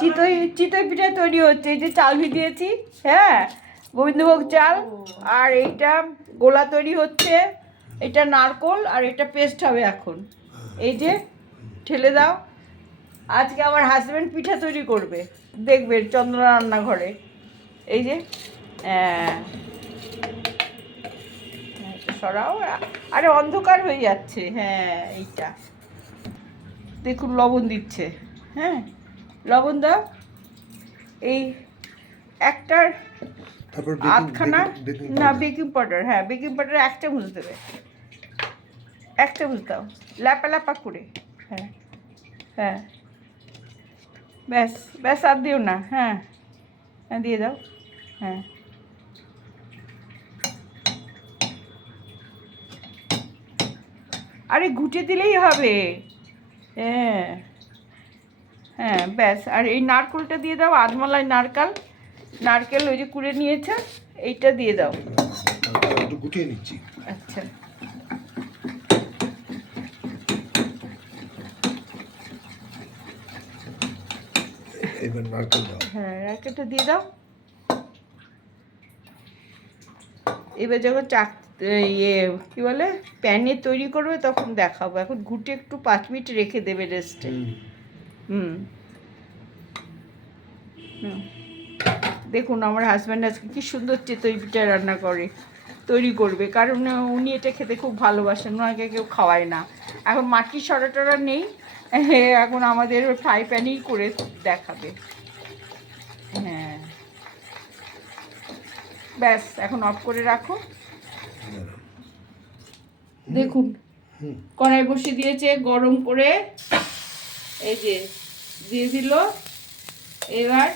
চিতই চিতই পিঠা তৈরি হচ্ছে। এই যে চাল ভিজিয়েছি হ্যাঁ? গোবিন্দভোগ চাল। আর এইটা গোলা তৈরি হচ্ছে। এটা নারকোল আর এটা পেস্ট হবে এখন। এই যে ঠেলে দাও। আজকে আমার হাজব্যান্ড পিঠা তৈরি করবে। দেখবেন চন্দ্রা রান্নাঘরে। এই যে হ্যাঁ, সরাও। আরে অন্ধকার হয়ে যাচ্ছে। হ্যাঁ এইটা। দেখুন লবণ দিচ্ছে। হ্যাঁ? লবণ দাও। এই একটার আধখানা না বেকিং পাউডার হ্যাঁ বেকিং পাউডার এক চামচ দেবে। এক চামচ দাও ল্যাপা ল্যাপা করে। হ্যাঁ হ্যাঁ। ব্যাস ব্যাস আর দিও না হ্যাঁ। হ্যাঁ দিয়ে দাও হ্যাঁ। আরে ঘুটে দিলেই হবে। হ্যাঁ। হ্যাঁ ব্যাস। আর এই নারকেলটা দিয়ে দাও আধমালাই নারকেল। নারকেল ওই যে কুড়ে নিয়েছে এইটা দিয়ে দাও। একটু গুটিয়ে নিচ্ছি। আচ্ছা। এবার নারকেল দাও। হ্যাঁ নারকেলটা দিয়ে দাও। এবার যখন চাক ইয়ে কী বলে প্যানে তৈরি করবে তখন দেখাবো। এখন ঘুটে একটু পাঁচ মিনিট রেখে দেবে রেস্টে হুম। দেখুন আমার হাজব্যান্ড আজকে কি সুন্দর চিতই পিঠা রান্না করে তৈরি করবে। কারণ উনি এটা খেতে খুব ভালোবাসেন ওনাকে কেউ খাওয়ায় না। এখন মাটির সরা টরা নেই এখন আমাদের ফ্রাই প্যানেই করে দেখাবে। হ্যাঁ। ব্যাস এখন অফ করে রাখো। দেখুন কড়াই বসিয়ে দিয়েছে গরম করে এই যে দিয়ে দিল। এবার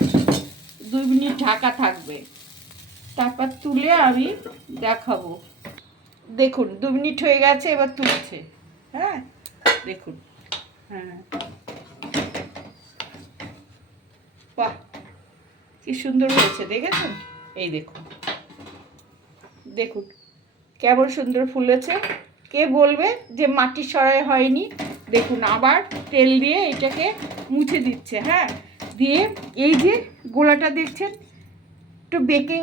দুই মিনিট ঢাকা থাকবে। তারপর তুলে আমি দেখাবো। দেখুন, দু মিনিট হয়ে গেছে, এবার তুলছে। হ্যাঁ দেখুন। হ্যাঁ। বাহ, কি সুন্দর হয়েছে, দেখেছেন? এই দেখুন। দেখুন, কেমন সুন্দর ফুলেছে কে বলবে যে মাটি সরাই হয়নি? দেখুন, আবার তেল দিয়ে এটাকে মুছে দিচ্ছে হ্যাঁ। দিয়ে এই যে গোলাটা দেখছেন একটু বেকিং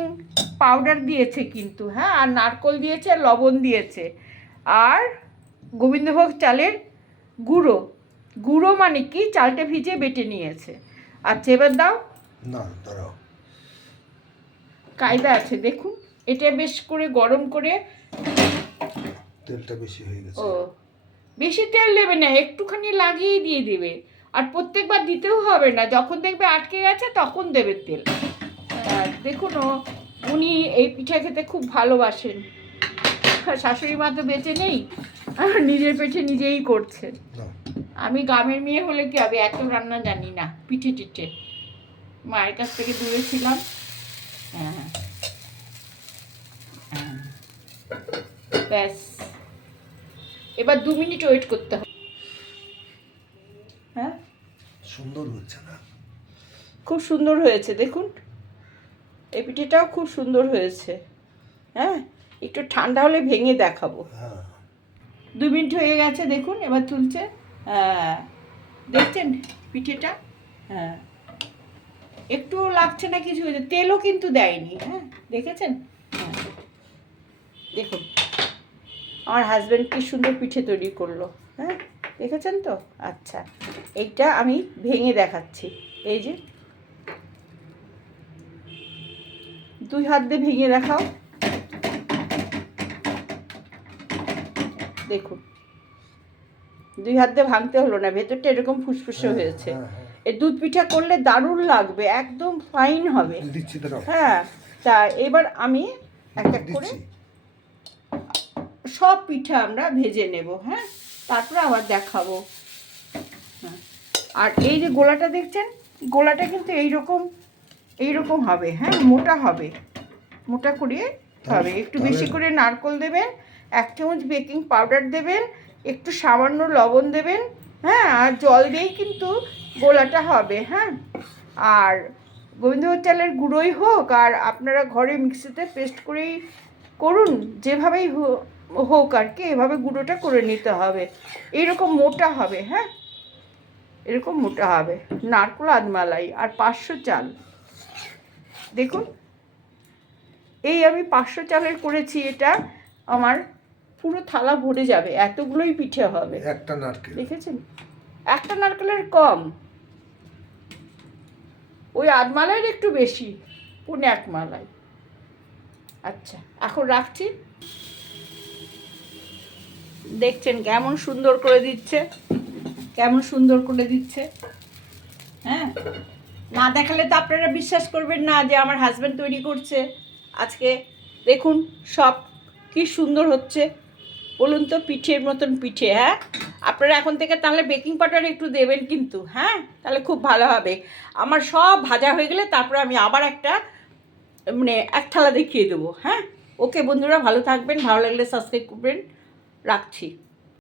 পাউডার দিয়েছে কিন্তু হ্যাঁ আর নারকল দিয়েছে আর লবণ দিয়েছে। আর গোবিন্দভোগ চালের গুঁড়ো গুঁড়ো মানে কি? চালটা ভিজে বেটে নিয়েছে। আচ্ছা এবার দাও। না দাঁড়াও। কায়দা আছে দেখুন। এটা বেশ করে গরম করে তেলটা বেশি হয়ে গেছে। ও বেশি তেল দেবে না একটুখানি লাগিয়ে দিয়ে দেবে। আর প্রত্যেকবার দিতেও হবে না। যখন দেখবে আটকে গেছে তখন দেবে তেল। আর দেখুন উনি এই পিঠা খেতে খুব ভালোবাসেন। শাশুড়ি মা তো বেঁচে নেই নিজের পেটে নিজেই করছে। আমি গ্রামের মেয়ে হলে কি হবে? এত রান্না জানি না পিঠে টিঠে। মায়ের কাছ থেকে দূরে ছিলাম। হ্যাঁ হ্যাঁ। ব্যাস। এবার দু মিনিট ওয়েট করতে হবে হ্যাঁ সুন্দর হচ্ছে না খুব সুন্দর হয়েছে দেখুন। এই পিঠেটাও খুব সুন্দর হয়েছে। হ্যাঁ একটু ঠান্ডা হলে ভেঙে দেখাবো। হ্যাঁ। দু মিনিট হয়ে গেছে দেখুন এবার তুলছে। হ্যাঁ দেখছেন পিঠেটা? হ্যাঁ। একটু লাগছে না কিছু হয়েছে তেলও কিন্তু দেয়নি হ্যাঁ দেখেছেন? হ্যাঁ দেখুন। আমার হাজব্যান্ড কি সুন্দর পিঠে তৈরি করল হ্যাঁ দেখেছেন তো? আচ্ছা এইটা আমি ভেঙে দেখাচ্ছি। এই যে দুই হাত দিয়ে ভেঙে দেখাও। দেখুন দুই হাত দিয়ে ভাঙতে হলো না ভেতরটা এরকম ফুসফুসে হয়েছে। হ্যাঁ, হ্যাঁ। এই দুধ পিঠা করলে দারুণ লাগবে একদম ফাইন হবে। হ্যাঁ তা এবার আমি এক এক করে সব পিঠা আমরা ভেজে নেব হ্যাঁ? তারপরে আবার দেখাবো। হ্যাঁ। আর এই যে গোলাটা দেখছেন গোলাটা কিন্তু এইরকম এইরকম হবে হ্যাঁ মোটা হবে। মোটা করে হবে। একটু বেশি করে নারকল দেবেন এক চামচ বেকিং পাউডার দেবেন একটু সামান্য লবণ দেবেন হ্যাঁ আর জল দিয়েই কিন্তু গোলাটা হবে হ্যাঁ। আর গোবিন্দভোগ চালের গুঁড়োই হোক আর আপনারা ঘরে মিক্সিতে পেস্ট করেই করুন যেভাবেই হোক আর কি এভাবে গুঁড়োটা করে নিতে হবে। এইরকম মোটা হবে হ্যাঁ। এরকম মোটা হবে নারকোল আদমালাই আর পাঁচশো চাল। দেখুন এই আমি পাঁচশো চালের করেছি এটা আমার পুরো থালা ভরে যাবে এতগুলোই পিঠে হবে। একটা নারকেল। দেখেছেন? একটা নারকেলের কম। ওই আধমালাইয়ের একটু বেশি পুনে এক মালাই। আচ্ছা এখন রাখছি। দেখছেন কেমন সুন্দর করে দিচ্ছে কেমন সুন্দর করে দিচ্ছে হ্যাঁ? না দেখালে তো আপনারা বিশ্বাস করবেন না যে আমার হাজব্যান্ড তৈরি করছে। আজকে দেখুন সব কি সুন্দর হচ্ছে। বলুন তো পিঠের মতন পিঠে হ্যাঁ? আপনারা এখন থেকে তাহলে বেকিং পাউডার একটু দেবেন কিন্তু হ্যাঁ? তাহলে খুব ভালো হবে। আমার সব ভাজা হয়ে গেলে তারপরে আমি আবার একটা মানে এক থালা দেখিয়ে দেবো হ্যাঁ? ওকে বন্ধুরা, ভালো থাকবেন, ভালো লাগলে সাবস্ক্রাইব করবেন। রাখছি।